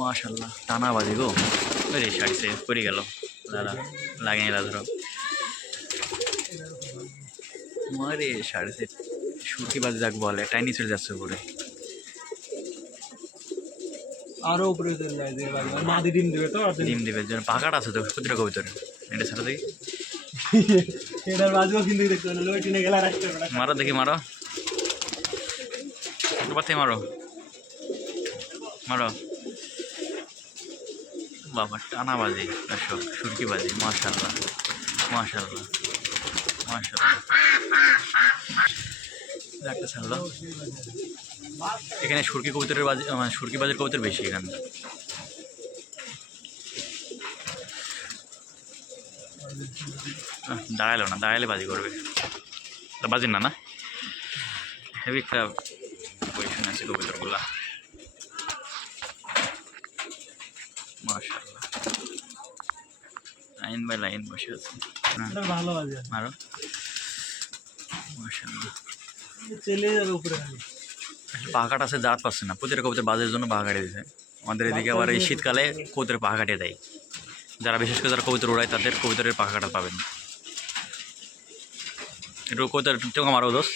মাশাল্লাহ টানা বাজে গো। রে শাড়িতে পরে গেল দাদা, লাগে না ধরো মারে শাড়িতে সুরকি বাজে যাক বলে টাইনি চলে যাচ্ছে উপরে। আরো উপরে চলে যায় যে ভাই মাদি ডিম দেবে তো ডিম দিবে জন্য পাকাট আছে তো প্রতিটা কবিতরে। এটা ছাড়া দেখি এটার বাজও কিন্তু দেখতে না লই টিনে গেলা রাখতে পারে। মারো দেখি মারো পাতে মারো মারো বাবা টানা বাজে দর্শক সুরকি বাজে। মাশাল্লাহ মাশাল্লাহ মাশাল্লাহ একটা ছাড়লো। এখানে সুরকি কবুতরের বাজে মানে সুরকি বাজের কবুতর বেশি এখানে। দাঁড়ালো না, দাঁড়ালে বাজি করবে বাজির না না হেভি একটা পজিশন আছে কবুতরগুলা। মাশাআল্লাহ লাইন বাই লাইন বসে আছে। ভালো আছে মারো মাশাআল্লাহ চলে যাবে উপরে। পাহাকাট আছে জাত পাচ্ছে না, প্রতিটা কবুতর বাজের জন্য পাহা কাটিয়ে দিয়েছে আমাদের এদিকে। আবার এই শীতকালে কবুতরের পাহা কাটিয়ে দেয়, যারা বিশেষ করে যারা কবুতর ওড়ায় তাদের কবুতরের পাখা কাটা পাবেন। একটু কবুতর টোকা মারো দোষ।